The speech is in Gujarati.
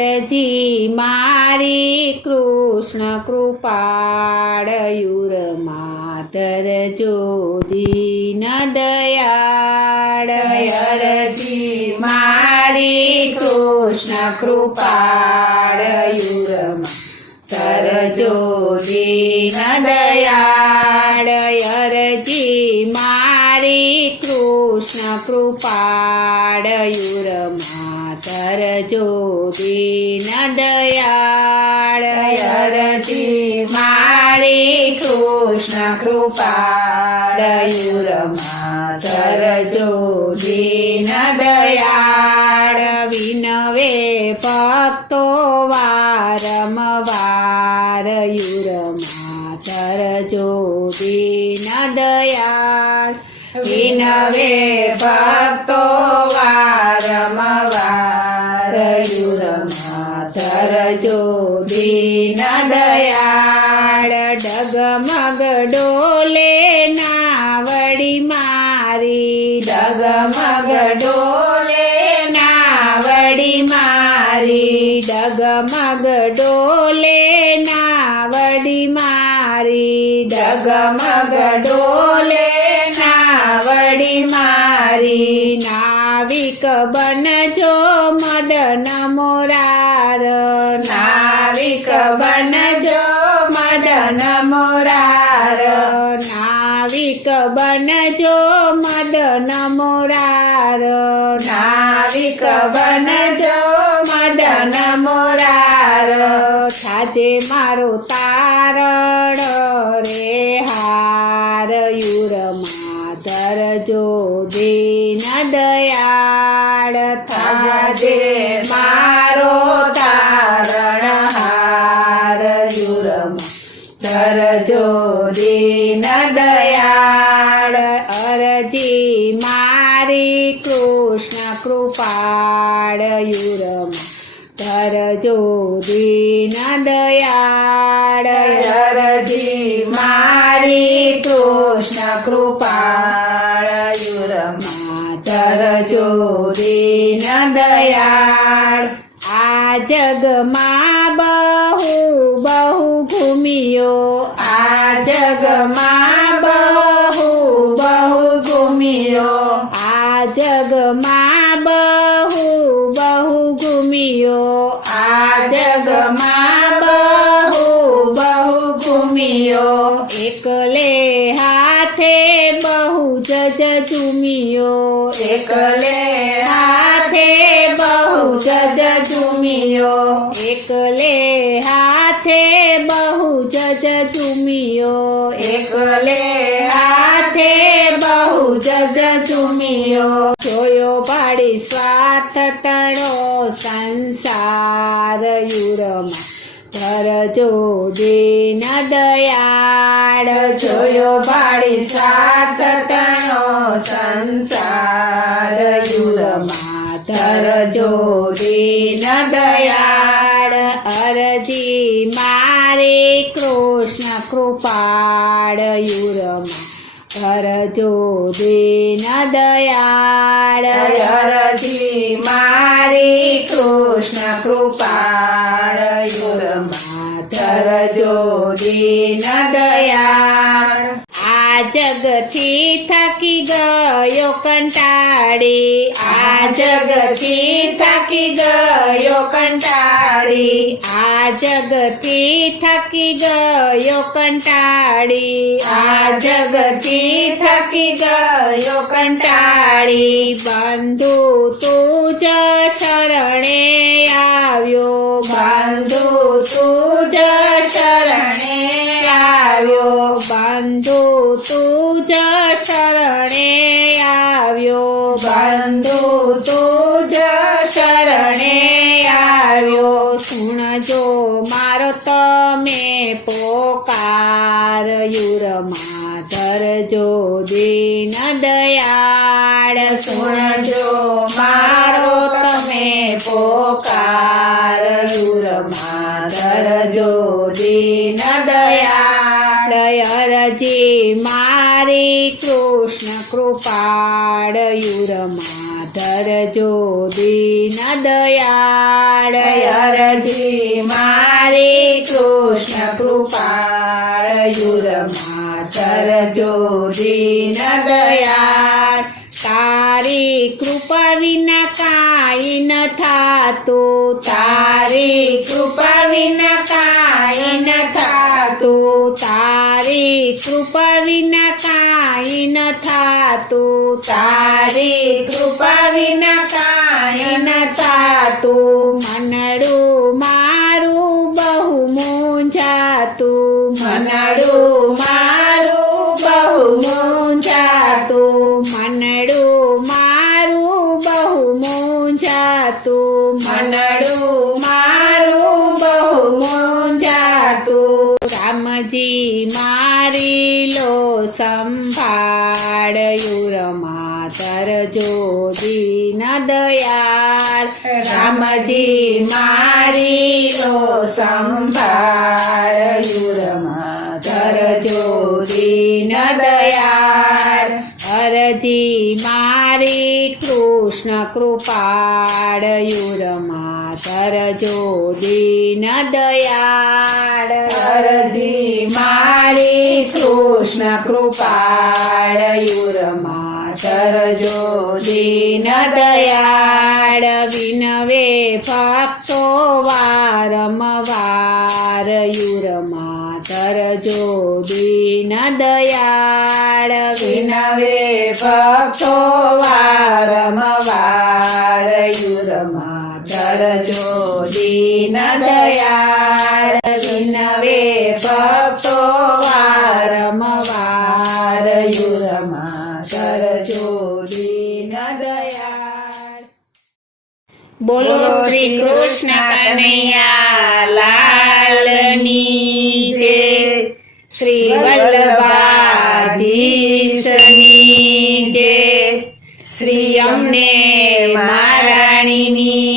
અરજી મારી કૃષ્ણ કૃપાળ યુરમાતર જો દીન દયાળ અરજી મારી કૃષ્ણ કૃપાળ યુરમાતર જો દીન દયાળ અરજી મારી કૃષ્ણ કૃપાળ યુરમાતર જો દીન દયાળ અરજી મારી કૃષ્ણ કૃપાળ યુરમાતર જો દીન દયાળ વિનવે ભક્તો વારંવાર યુરમાતર જો દીન દયાળ વિનવે ભક્તો વારંવાર યુરમાતર જો દીન દયાળ ડગમગ ડોલે નાવડી મારી ડગમગ ડોલે નાવડી મારી ડગમગ ડોલે નાવડી મારી ડગમગ ડોલે નાવડી મારી નાવિક બનજો મદન મોરાર નાવિક બનજો મદન મોરાર નાવિક બનજો મદન મોરાર નાવિક બનજો મદન મોરાર થાજે મારો તારણ રે હાર યુરમાતર જો દીન દયાળ થાજે મારો તારણ હાર યુરમાતર જો દીન દયાળ અરજી મારી કૃષ્ણ કૃપાળ યુરમાતર જો દીન દયાળ અરજી મારી કૃષ્ણ કૃપાળ યુરમાતર જો દીન દયાળ આ જગમાં બહુ બહુ ઘૂમ્યો આ જગમાં બહુ બહુ ઘૂમ્યો આ જગમાં બહુ બહુ ઘૂમ્યો આ જગમાં બહુ બહુ ઘૂમ્યો એકલે હાથે બહુ જજ ચૂમ્યો એકલે હાથે બહુ જજ ચૂમ્યો એકલે હાથે બહુ જજ ચૂમ્યો એકલે હાથે બહુ જજ ચૂમ્યો જોયો પાડી સ્વાર્થ તણો સંસાર યુરમાતર જો દીન દયાળ જોયો પાડી સ્વાર્થ તણો સંસાર યુરમાતર જો દીન દયાળ અરજી મારી કૃષ્ણ કૃપાળ યુરમાતર જો દીન દયાળ અરજી મારી કૃષ્ણ કૃપાળ યુરમાતર જો દીન દયાળ આ જગથી થકી ગયો કંટાળી આ જગથી થકી ગયો કંટાળી આ જગથી થકી ગયો કંટાળી આ જગથી થકી ગયો કંટાળી બંધુ તું જ શરણે આવ્યો બંધુ તું જ શરણે આવ્યો બંધુ તું જ શરણે આવ્યો બંધુ તું જ શરણે આવ્યો સુણજો મારો તમે પોકાર યુરમાતર જો દીન દયાળ સુણજો મારો તમે પોકાર યુરમાતર જો દીન દયાળ અરજી મારી કૃષ્ણ કૃપાળ યુરમાતર ધરજો દીન દયાળ અરજી મારી કૃષ્ણ કૃપાળ યુરમાં ધરજો દીન દયાળ તારી કૃપા વિના કાંઈ ન થાતું તારી કૃપા વિના કાંઈ ન થાતું તારી કૃપા વિના કાંઈ ન થાતું તારી કૃપા વિના કાંઈ ન થાતું મનડું મારું બહુ મૂંઝાતું મનડું મારું બહુ મૂંઝાતું મનડું મારું બહુ મૂંઝાતું મનડું મારું બહુ મૂંઝાતું રામજી મારી લો સંભાળ યુરમાં ધરજો દીન દયાળ રામજી મારી લો સંભાળ યુરમાં ધરજો દીન દયાળ અરજી મારી કૃષ્ણ કૃપાળ યુરમાં ધરજો દીન દયાળ અરજી મારી કૃષ્ણ કૃપાળ યુરમાં ધરજો દીન દયાળ વિનવે ભક્તો વારંવાર યુરમાં ધરજો દીન દયાળ વિનવે ભક્તો વારંવાર યુરમાં ધરજો દીન દયાળ વિનવે ભક્તો વારંવાર યુરમાં ધરજો દીન દયાળ બોલો શ્રી કૃષ્ણ કનૈયા લાલની જય શ્રી વલ્લભાધીશની જય શ્રી અમને મહારાણીની